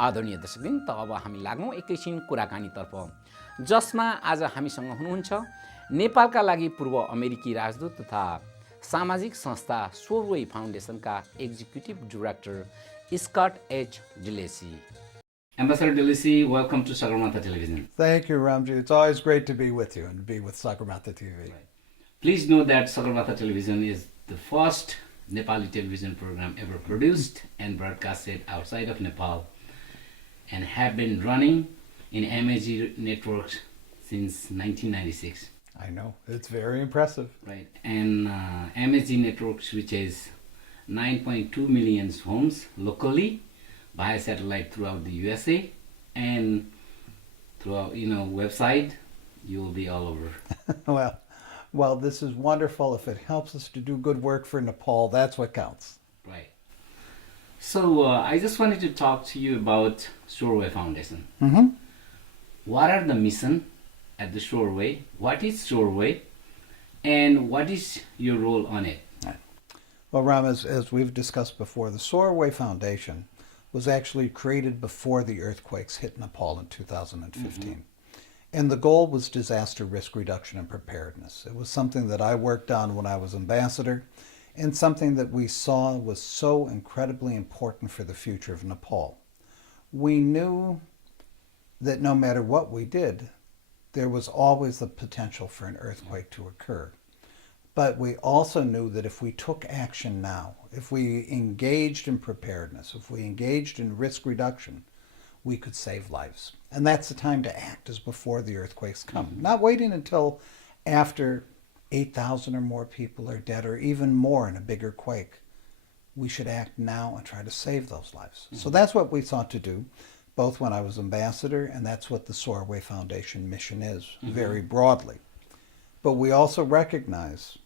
आदरणीय दर्शकवृन्द, त अब हामी लागौँ एकैछिन कुराकानीतर्फ, जसमा आज हामीसँग हुनुहुन्छ नेपालका लागि पूर्व अमेरिकी राजदूत तथा सामाजिक संस्था सोरवे फाउन्डेसनका executive director Scott H Delisi. Ambassador Delisi, welcome to Sagarmatha Television. Thank you, Ramji. It's always great to be with you and to be with Sagarmatha TV. Right. Please know that Sagarmatha Television is the first Nepali television program ever produced and broadcasted outside of Nepal and have been running in MAG networks since 1996. I know. It's very impressive. Right. And MAG networks, which is 9.2 million homes locally via satellite throughout the USA and throughout, website, you will be all over. Well, this is wonderful. If it helps us to do good work for Nepal, that's what counts. Right. So I just wanted to talk to you about Shoreway Foundation. Mm-hmm. What are the mission at the Shoreway? What is Shoreway? And what is your role on it? Right. Well, Ram, as we've discussed before, the Shoreway Foundation was actually created before the earthquakes hit Nepal in 2015. Mm-hmm. And the goal was disaster risk reduction and preparedness. It was something that I worked on when I was ambassador and something that we saw was so incredibly important for the future of Nepal. We knew that no matter what we did, there was always the potential for an earthquake to occur. But we also knew that if we took action now, if we engaged in preparedness, if we engaged in risk reduction, we could save lives. And that's the time to act, is before the earthquakes come. Mm-hmm. Not waiting until after 8,000 or more people are dead, or even more in a bigger quake. We should act now and try to save those lives. Mm-hmm. So that's what we sought to do, both when I was ambassador, and that's what the Shoreway Foundation mission is, mm-hmm. very broadly. But we also recognize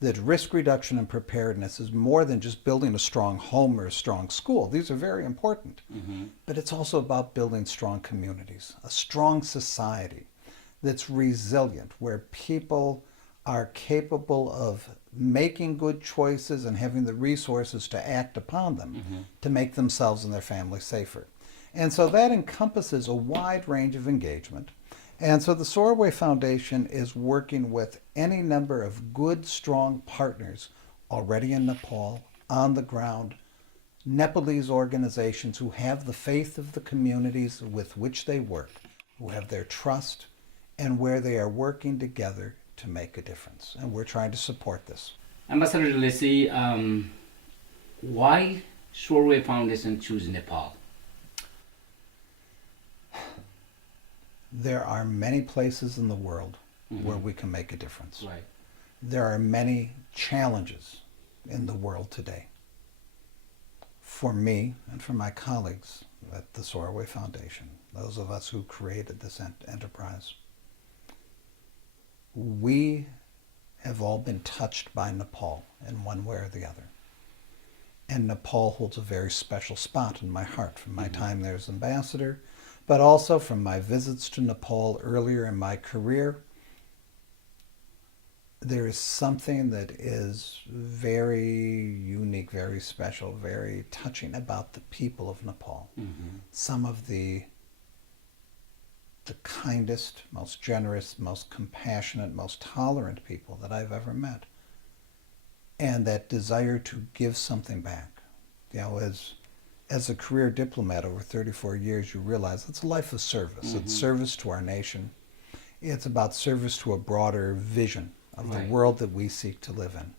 that risk reduction and preparedness is more than just building a strong home or a strong school. These are very important. Mm-hmm. But it's also about building strong communities, a strong society that's resilient, where people are capable of making good choices and having the resources to act upon them, mm-hmm. to make themselves and their families safer. And so that encompasses a wide range of engagement. And so the Shoreway Foundation is working with any number of good, strong partners already in Nepal, on the ground, Nepalese organizations who have the faith of the communities with which they work, who have their trust, and where they are working together to make a difference. And we're trying to support this. Ambassador Delisi, why Shoreway Foundation choose Nepal? There are many places in the world, mm-hmm. where we can make a difference. Right. There are many challenges in the world today. For me and for my colleagues at the Shoreway Foundation, those of us who created this enterprise, we have all been touched by Nepal in one way or the other. And Nepal holds a very special spot in my heart from my mm-hmm. time there as ambassador, but also from my visits to Nepal earlier in my career. There is something that is very unique, very special, very touching about the people of Nepal. Mm-hmm. Some of the kindest, most generous, most compassionate, most tolerant people that I've ever met. And that desire to give something back. As a career diplomat over 34 years, you realize it's a life of service. Mm-hmm. It's service to our nation. It's about service to a broader vision of right. the world that we seek to live in.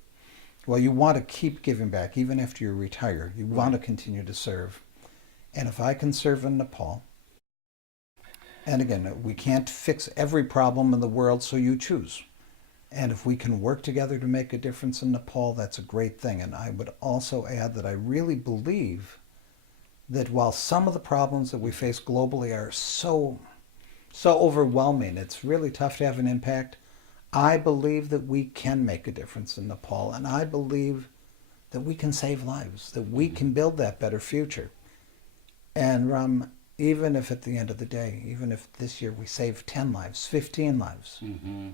Well, you want to keep giving back, even after you retire. You right. want to continue to serve. And if I can serve in Nepal, and again, we can't fix every problem in the world, so you choose. And if we can work together to make a difference in Nepal, that's a great thing. And I would also add that I really believe that while some of the problems that we face globally are so overwhelming, it's really tough to have an impact, I believe that we can make a difference in Nepal, and I believe that we can save lives, that we mm-hmm. can build that better future. And Ram, even if at the end of the day, even if this year we save 10 lives, 15 lives, mm-hmm.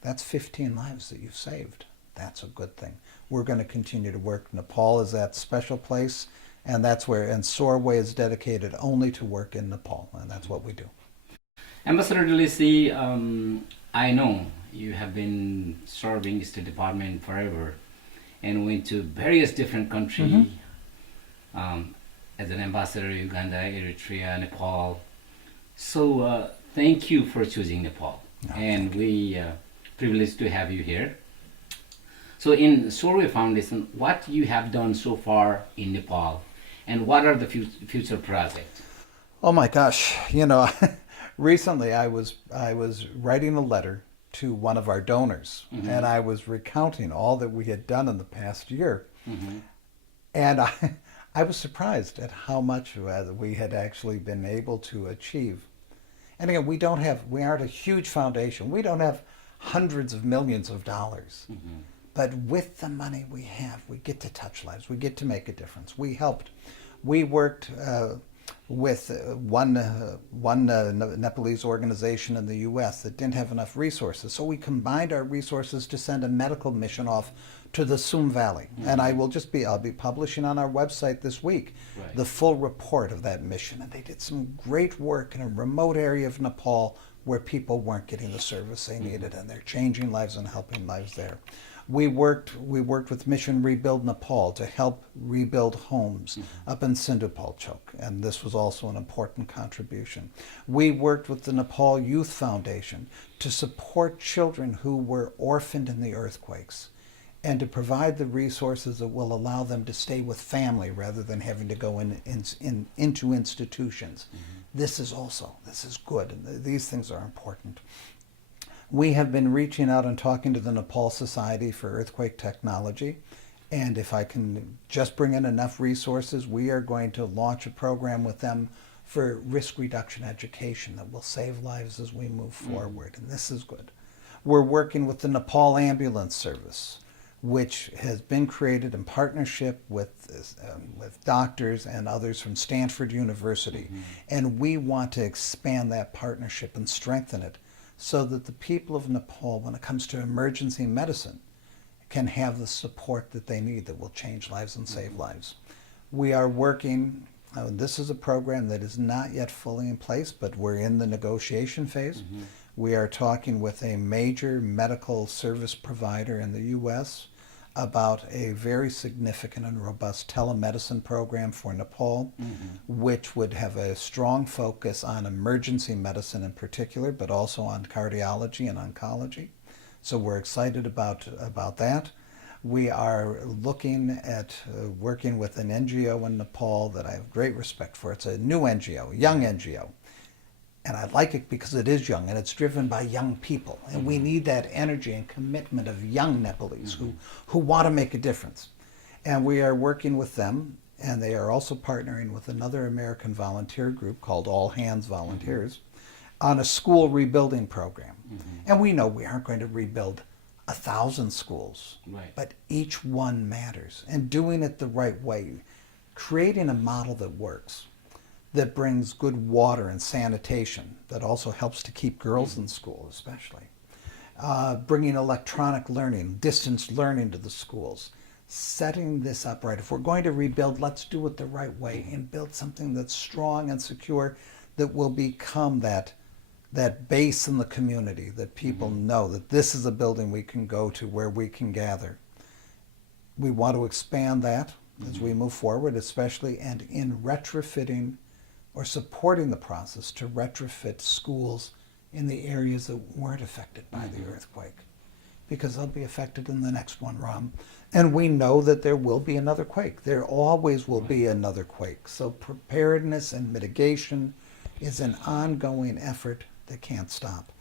that's 15 lives that you've saved. That's a good thing. We're going to continue to work. Nepal is that special place And that's where, and Soarway is dedicated only to work in Nepal, and that's what we do. Ambassador Duplessis, I know you have been serving State Department forever and went to various different countries as an ambassador, Uganda, Eritrea, Nepal. So thank you for choosing Nepal. No, and we privileged to have you here. So in Soarway Foundation, what you have done so far in Nepal and what are the future projects? Oh my gosh, recently I was writing a letter to one of our donors, and I was recounting all that we had done in the past year. And I was surprised at how much we had actually been able to achieve. And again, we aren't a huge foundation. We don't have hundreds of millions of dollars. But with the money we have, we get to touch lives. We get to make a difference. We worked with one Nepalese organization in the U.S. that didn't have enough resources. So we combined our resources to send a medical mission off to the Sum Valley. And I'll be publishing on our website this week the full report of that mission. And they did some great work in a remote area of Nepal where people weren't getting the service they needed, and they're changing lives and helping lives there. We worked with Mission Rebuild Nepal to help rebuild homes up in Sindhupalchok, and this was also an important contribution. We worked with the Nepal Youth Foundation to support children who were orphaned in the earthquakes and to provide the resources that will allow them to stay with family rather than having to go into institutions. This is good, and these things are important. We have been reaching out and talking to the Nepal Society for Earthquake Technology, and if I can just bring in enough resources, we are going to launch a program with them for risk reduction education that will save lives as we move forward, and this is good. We're working with the Nepal Ambulance Service, which has been created in partnership with doctors and others from Stanford University, and we want to expand that partnership and strengthen it, so that the people of Nepal, when it comes to emergency medicine, can have the support that they need that will change lives and save lives. We are working, this is a program that is not yet fully in place, but we're in the negotiation phase. We are talking with a major medical service provider in the U.S. about a very significant and robust telemedicine program for Nepal, which would have a strong focus on emergency medicine in particular, but also on cardiology and oncology. So we're excited about that. We are looking at working with an NGO in Nepal that I have great respect for. It's a new NGO, a young NGO. And I like it because it is young and it's driven by young people. And we need that energy and commitment of young Nepalese who want to make a difference. And we are working with them, and they are also partnering with another American volunteer group called All Hands Volunteers on a school rebuilding program. And we know we aren't going to rebuild 1,000 schools, but each one matters. And doing it the right way, creating a model that works, that brings good water and sanitation, that also helps to keep girls in school especially. Bringing electronic learning, distance learning to the schools. Setting this up right. If we're going to rebuild, let's do it the right way and build something that's strong and secure that will become that base in the community, that people know that this is a building we can go to where we can gather. We want to expand that as we move forward, especially, and in retrofitting or supporting the process to retrofit schools in the areas that weren't affected by the earthquake, because they'll be affected in the next one, Ram. And we know that there will be another quake. There always will be another quake. So preparedness and mitigation is an ongoing effort that can't stop.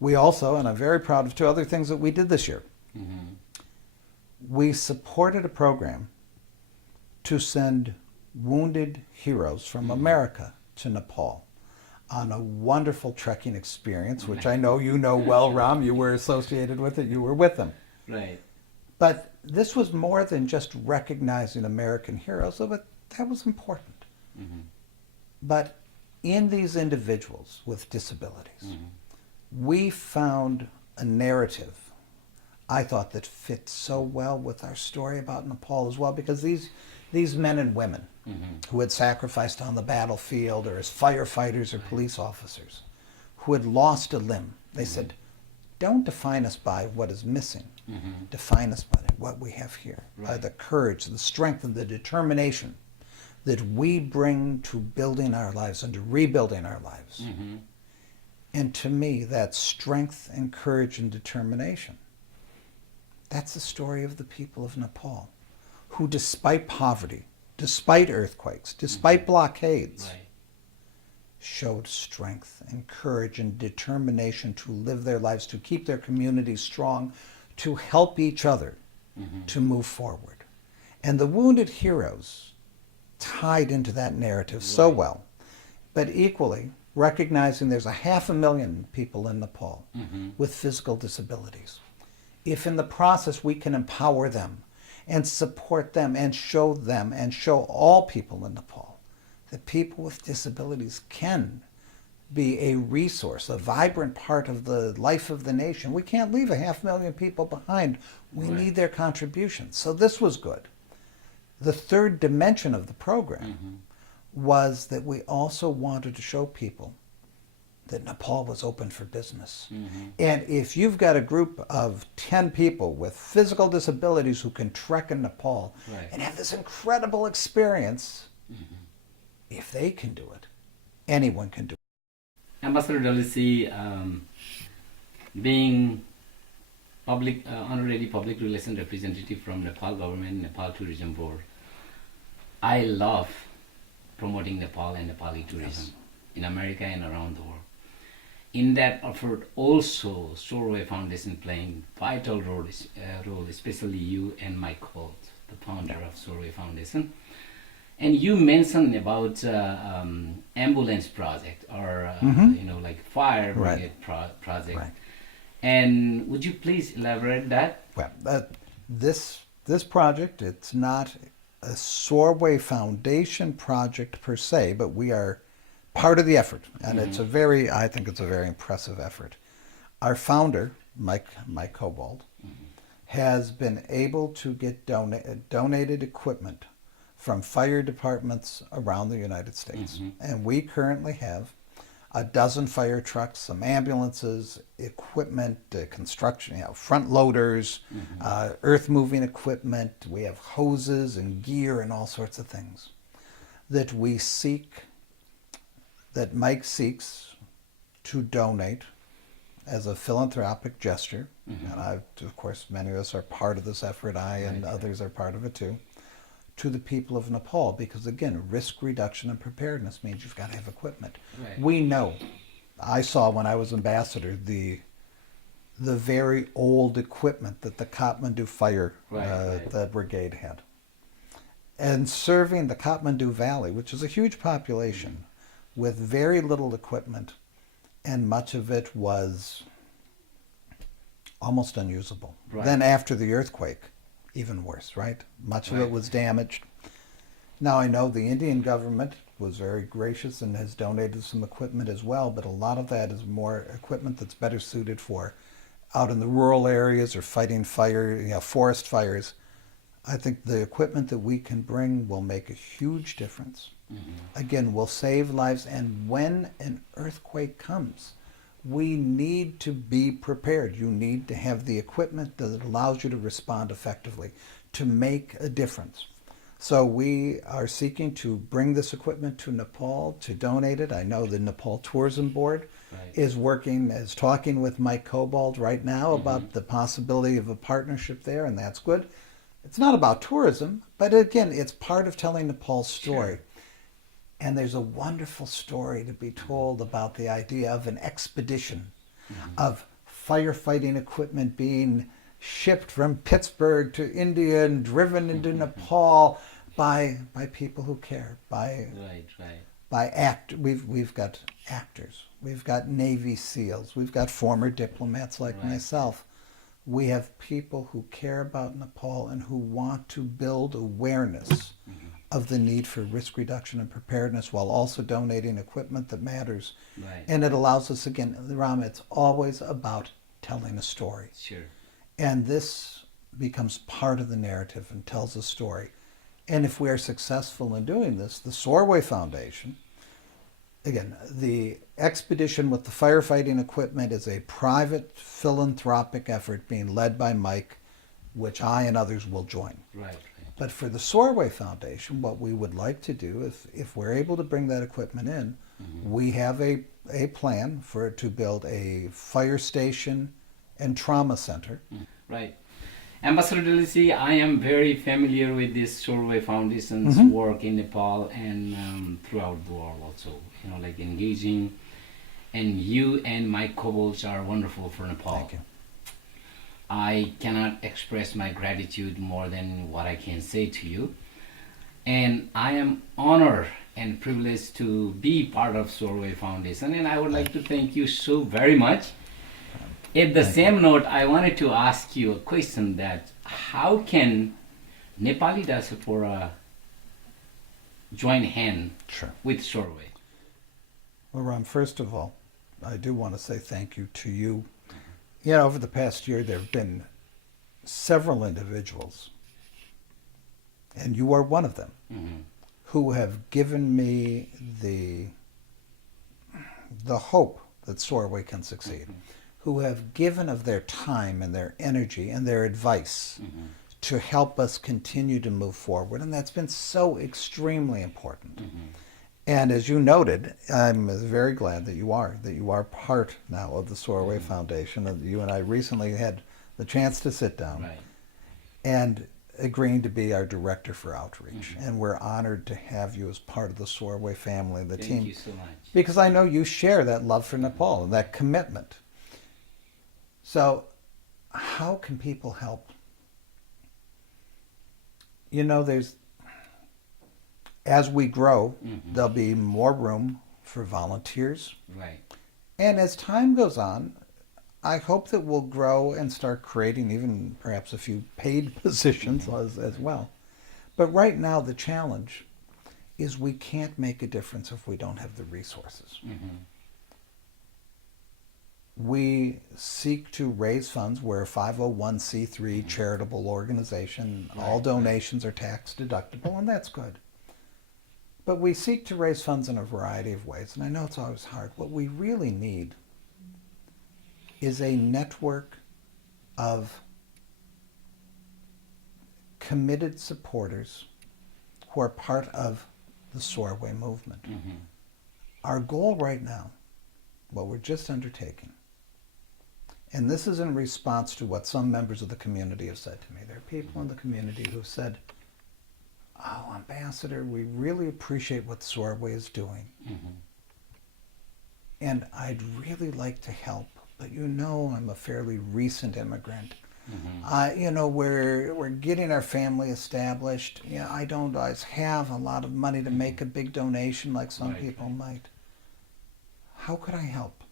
We also, and I'm very proud of two other things that we did this year. We supported a program to send wounded heroes from America to Nepal on a wonderful trekking experience, which I know you know well, Ram. You were associated with it. You were with them. Right. But this was more than just recognizing American heroes, but that was important. But in these individuals with disabilities, we found a narrative, I thought, that fit so well with our story about Nepal as well, because these these men and women who had sacrificed on the battlefield or as firefighters or police officers, who had lost a limb. They said, don't define us by what is missing. Define us by what we have here, by the courage, the strength, and the determination that we bring to building our lives and to rebuilding our lives. And to me, that strength and courage and determination, that's the story of the people of Nepal, who despite poverty, despite earthquakes, despite blockades, showed strength and courage and determination to live their lives, to keep their communities strong, to help each other to move forward. And the Wounded Heroes tied into that narrative so well, but equally recognizing there's 500,000 people in Nepal with physical disabilities. If in the process we can empower them and support them and show all people in Nepal that people with disabilities can be a resource, a vibrant part of the life of the nation. We can't leave 500,000 people behind. We need their contributions. So this was good. The third dimension of the program was that we also wanted to show people that Nepal was open for business. And if you've got a group of 10 people with physical disabilities who can trek in Nepal and have this incredible experience, if they can do it, anyone can do it. Ambassador Dalisy, being honorary public relations representative from Nepal government, Nepal Tourism Board, I love promoting Nepal and Nepali tourism in America and around the world. In that effort, also Soarway Foundation playing vital role, especially you and Mike Holt, the founder of Soarway Foundation. And you mentioned about ambulance project or like fire brigade project. And would you please elaborate that? Well, this project, it's not a Soarway Foundation project per se, but we are part of the effort, and I think it's a very impressive effort. Our founder, Mike Cobbold, has been able to get donated equipment from fire departments around the United States. And we currently have 12 fire trucks, some ambulances, equipment, construction, front loaders, earth moving equipment. We have hoses and gear and all sorts of things that Mike seeks to donate as a philanthropic gesture. And of course, many of us are part of this effort. I and others are part of it too. To the people of Nepal, because again, risk reduction and preparedness means you've got to have equipment. We know, I saw when I was ambassador, the very old equipment that the Kathmandu fire the brigade had. And serving the Kathmandu Valley, which is a huge population, with very little equipment, and much of it was almost unusable. Then after the earthquake, even worse, right? Much of it was damaged. Now I know the Indian government was very gracious and has donated some equipment as well, but a lot of that is more equipment that's better suited for out in the rural areas or fighting fire, forest fires. I think the equipment that we can bring will make a huge difference. Again, will save lives, and when an earthquake comes, we need to be prepared. You need to have the equipment that allows you to respond effectively, to make a difference. So we are seeking to bring this equipment to Nepal, to donate it. I know the Nepal Tourism Board is talking with Mike Cobbold right now about the possibility of a partnership there, and that's good. It's not about tourism, but again, it's part of telling Nepal's story. And there's a wonderful story to be told about the idea of an expedition of firefighting equipment being shipped from Pittsburgh to India and driven into Nepal by people who care. We've got actors, we've got Navy SEALs, we've got former diplomats like myself. We have people who care about Nepal and who want to build awareness of the need for risk reduction and preparedness while also donating equipment that matters. And it allows us, again, Ram, it's always about telling a story. And this becomes part of the narrative and tells a story. And if we are successful in doing this, the Soarway Foundation, again, the expedition with the firefighting equipment is a private philanthropic effort being led by Mike, which I and others will join. Right. But for the Soarway Foundation, what we would like to do, if we're able to bring that equipment in, we have a plan for it to build a fire station and trauma center. Right. Ambassador Delisi, I am very familiar with this Soarway Foundation's work in Nepal and throughout the world also, like engaging. And you and Mike Kobolch are wonderful for Nepal. Thank you. I cannot express my gratitude more than what I can say to you. And I am honored and privileged to be part of Soarway Foundation. And I would like to thank you so very much. At the same note, I wanted to ask you a question that how can Nepali diaspora join hand Sure. with Soarway? Well, Ram, first of all, I do want to say thank you to you. Over the past year, there have been several individuals, and you are one of them, who have given me the hope that Soarway can succeed, who have given of their time and their energy and their advice to help us continue to move forward. And that's been so extremely important. And as you noted, I'm very glad that you are part now of the Soarway Foundation. And you and I recently had the chance to sit down and agreeing to be our director for outreach. And we're honored to have you as part of the Soarway family, the team. Thank you so much. Because I know you share that love for Nepal and that commitment. So how can people help? As we grow, there'll be more room for volunteers. Right. And as time goes on, I hope that we'll grow and start creating even perhaps a few paid positions as well. But right now, the challenge is we can't make a difference if we don't have the resources. We seek to raise funds. We're a 501c3 charitable organization. All donations are tax deductible, and that's good. But we seek to raise funds in a variety of ways, and I know it's always hard. What we really need is a network of committed supporters who are part of the Soarway movement. Our goal right now, what we're just undertaking, and this is in response to what some members of the community have said to me. There are people in the community who've said, "Oh, Ambassador, we really appreciate what Soarway is doing. And I'd really like to help, but I'm a fairly recent immigrant. We're getting our family established. I don't always have a lot of money to make a big donation like some people might. How could I help?"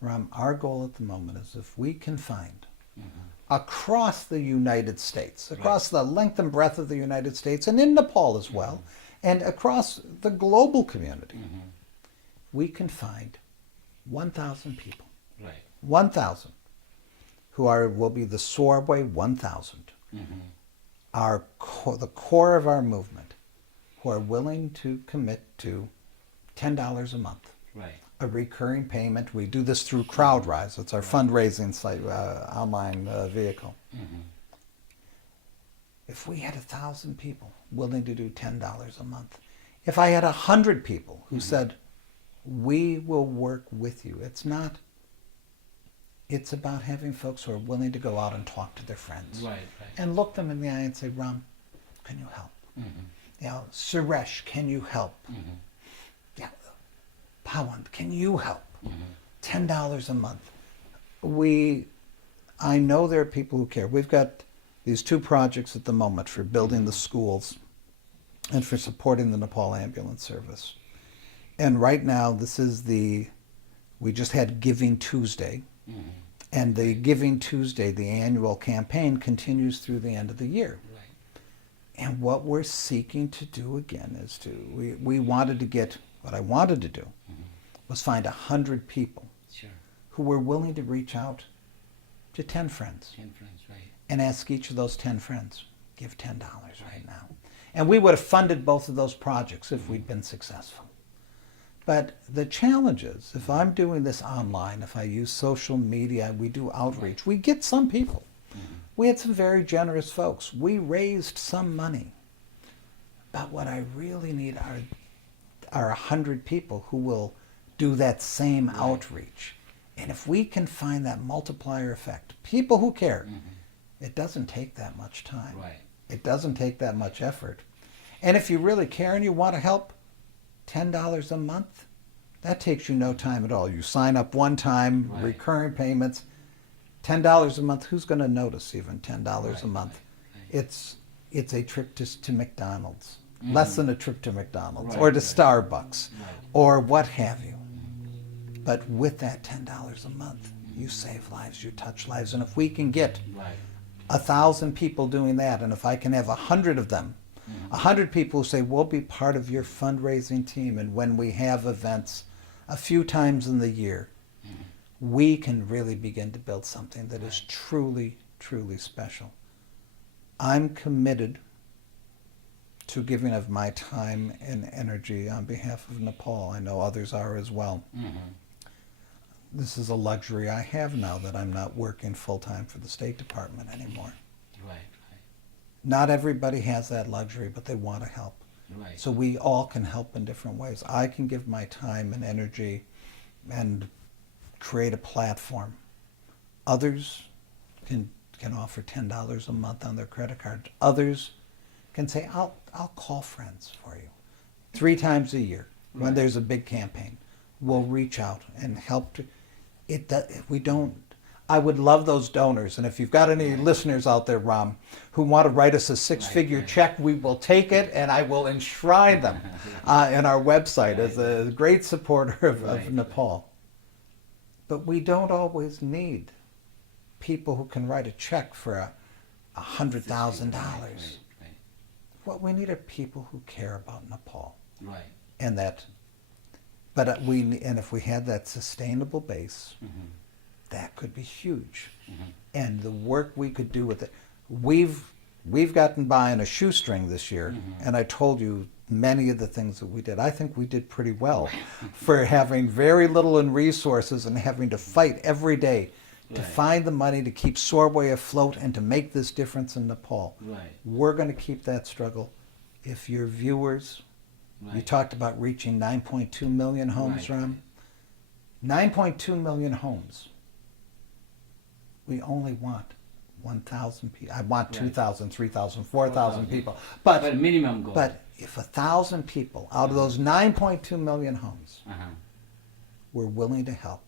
Ram, our goal at the moment is if we can find across the United States, across the length and breadth of the United States, and in Nepal as well, and across the global community, we can find 1,000 people, 1,000, who will be the Soarway 1,000, the core of our movement, who are willing to commit to $10 a month. A recurring payment. We do this through CrowdRise. It's our fundraising site, online vehicle. If we had 1,000 people willing to do $10 a month, if I had 100 people who said, "We will work with you," it's about having folks who are willing to go out and talk to their friends and look them in the eye and say, "Ram, can you help? Suresh, can you help? Pawand, can you help?" $10 a month. I know there are people who care. We've got these two projects at the moment for building the schools and for supporting the Nepal Ambulance Service. And right now, we just had Giving Tuesday. And the Giving Tuesday, the annual campaign, continues through the end of the year. And what we're seeking to do again is what I wanted to do was find 100 people who were willing to reach out to 10 friends. And ask each of those 10 friends, give $10 right now. And we would have funded both of those projects if we'd been successful. But the challenge is, if I'm doing this online, if I use social media, we do outreach, we get some people. We had some very generous folks. We raised some money. But what I really need are 100 people who will do that same outreach. And if we can find that multiplier effect, people who care, it doesn't take that much time. Right. It doesn't take that much effort. And if you really care and you want to help, $10 a month, that takes you no time at all. You sign up one time, Right. recurring payments, $10 a month. Who's going to notice even $10 a month? It's a trip to McDonald's, less than a trip to McDonald's, or to Starbucks, or what have you. But with that $10 a month, you save lives, you touch lives. And if we can get 1,000 people doing that, and if I can have 100 of them, 100 people who say, we'll be part of your fundraising team, and when we have events a few times in the year, we can really begin to build something that is truly, truly special. I'm committed to giving of my time and energy on behalf of Nepal. I know others are as well. This is a luxury I have now that I'm not working full-time for the State Department anymore. Not everybody has that luxury, but they want to help. So we all can help in different ways. I can give my time and energy and create a platform. Others can offer $10 a month on their credit card. Others can say, I'll call friends for you. 3 times a year when there's a big campaign. We'll reach out and help. I would love those donors. And if you've got any listeners out there, Ram, who want to write us a 6-figure check, we will take it, and I will enshrine them in our website as a great supporter of Nepal. But we don't always need people who can write a check for $100,000. What we need are people who care about Nepal. And if we had that sustainable base, that could be huge. And the work we could do with it, we've gotten by on a shoestring this year, and I told you many of the things that we did. I think we did pretty well for having very little in resources and having to fight every day to find the money to keep Sorway afloat and to make this difference in Nepal. We're going to keep that struggle. If your viewers, you talked about reaching 9.2 million homes, Ram. 9.2 million homes. We only want 1,000 people. I want 2,000, 3,000, 4,000 people. But minimum goal. But if 1,000 people out of those 9.2 million homes were willing to help,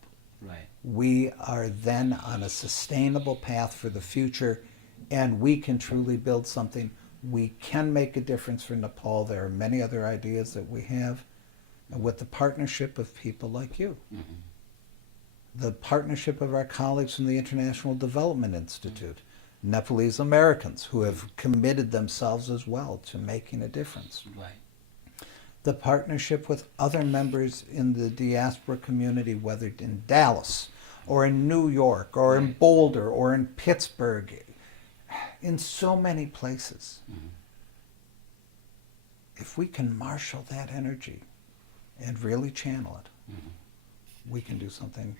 we are then on a sustainable path for the future, and we can truly build something. We can make a difference for Nepal. There are many other ideas that we have, and with the partnership of people like you. The partnership of our colleagues from the International Development Institute, Nepalese Americans who have committed themselves as well to making a difference. The partnership with other members in the diaspora community, whether in Dallas or in New York or in Boulder or in Pittsburgh, in so many places. If we can marshal that energy and really channel it, we can do something.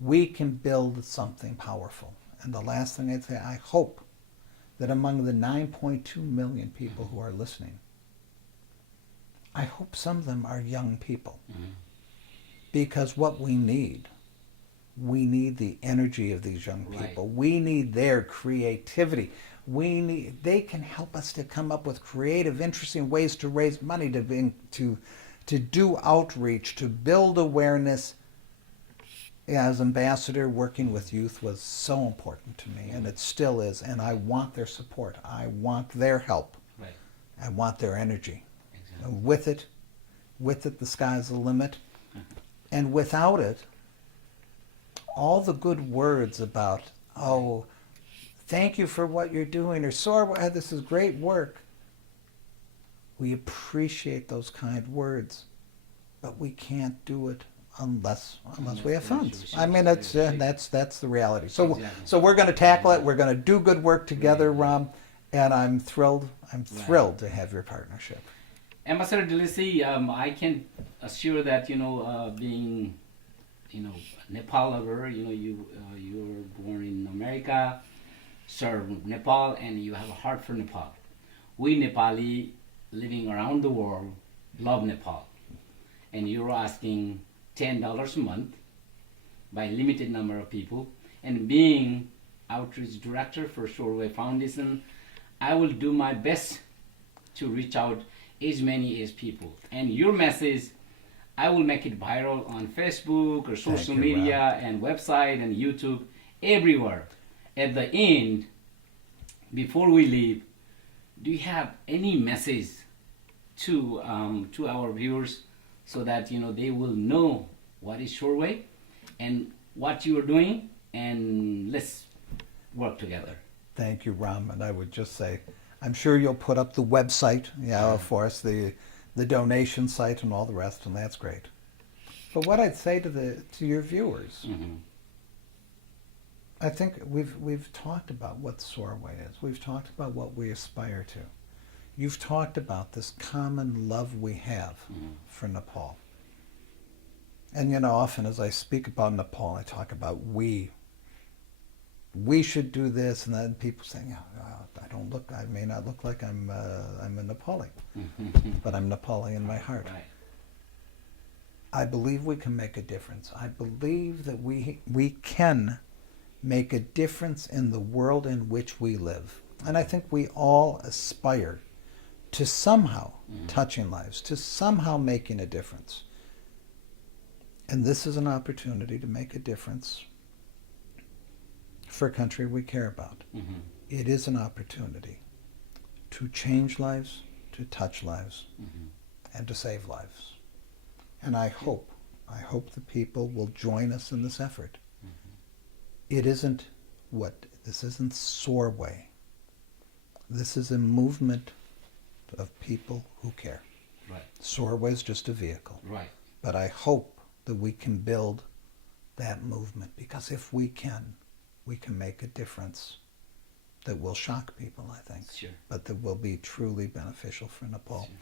We can build something powerful. And the last thing I'd say, I hope that among the 9.2 million people who are listening, I hope some of them are young people. Because what we need the energy of these young people. We need their creativity. They can help us to come up with creative, interesting ways to raise money, to do outreach, to build awareness. As ambassador, working with youth was so important to me, and it still is, and I want their support. I want their help. I want their energy. And with it, the sky's the limit. And without it, all the good words about, oh, thank you for what you're doing, or Sorway, this is great work. We appreciate those kind words, but we can't do it unless we have funds. I mean, that's the reality. So we're going to tackle it. We're going to do good work together, Ram, And I'm thrilled to have your partnership. Ambassador Dilisi, I can assure that being Nepal lover, you were born in America, served Nepal, and you have a heart for Nepal. We Nepali living around the world love Nepal, and you're asking $10 a month by limited number of people, and being outreach director for Shoreway Foundation, I will do my best to reach out as many as people. And your message, I will make it viral on Facebook or social media and website and YouTube, everywhere. At the end, before we leave, do you have any message to our viewers so that they will know what is Shoreway and what you are doing, and let's work together. Thank you, Ram. And I would just say, I'm sure you'll put up the website, for us, the donation site and all the rest, and that's great. But what I'd say to your viewers, I think we've talked about what Shoreway is. We've talked about what we aspire to. You've talked about this common love we have for Nepal. And often as I speak about Nepal, I talk about we should do this, and then people saying, I may not look like I'm a Nepali, but I'm Nepali in my heart. Right. I believe we can make a difference. I believe that we can make a difference in the world in which we live. And I think we all aspire to somehow touching lives, to somehow making a difference. And this is an opportunity to make a difference for a country we care about. It is an opportunity to change lives, to touch lives, and to save lives. And I hope the people will join us in this effort. This isn't Shoreway. This is a movement of people who care. Right. Shoreway is just a vehicle. Right. But I hope that we can build that movement, because if we can make a difference that will shock people, I think, but that will be truly beneficial for Nepal. Sure.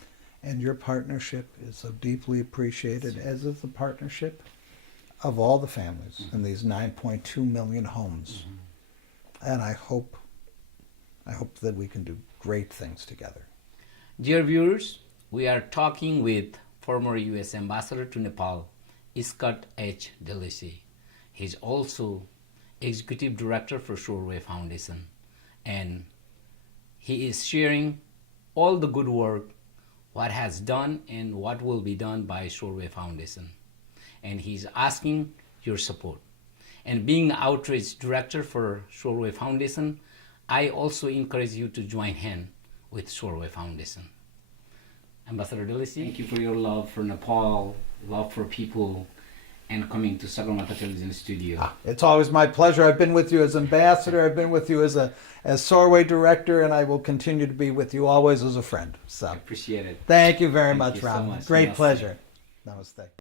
And your partnership is so deeply appreciated, as is the partnership of all the families in these 9.2 million homes. And I hope that we can do great things together. Dear viewers, we are talking with former U.S. Ambassador to Nepal, Scott H. Dilisi. He's also Executive Director for Shoreway Foundation, and he is sharing all the good work, what has done and what will be done by Shoreway Foundation. And he's asking your support. And being Outreach Director for Shoreway Foundation, I also encourage you to join hands with Shoreway Foundation. Ambassador Dilisi, thank you for your love for Nepal, love for people, and coming to Sagarmatha Television Studio. It's always my pleasure. I've been with you as ambassador, I've been with you as Shoreway director, and I will continue to be with you always as a friend. So I appreciate it. Thank you very Thank much, you so Ram. much. Great Namaste. pleasure. Namaste.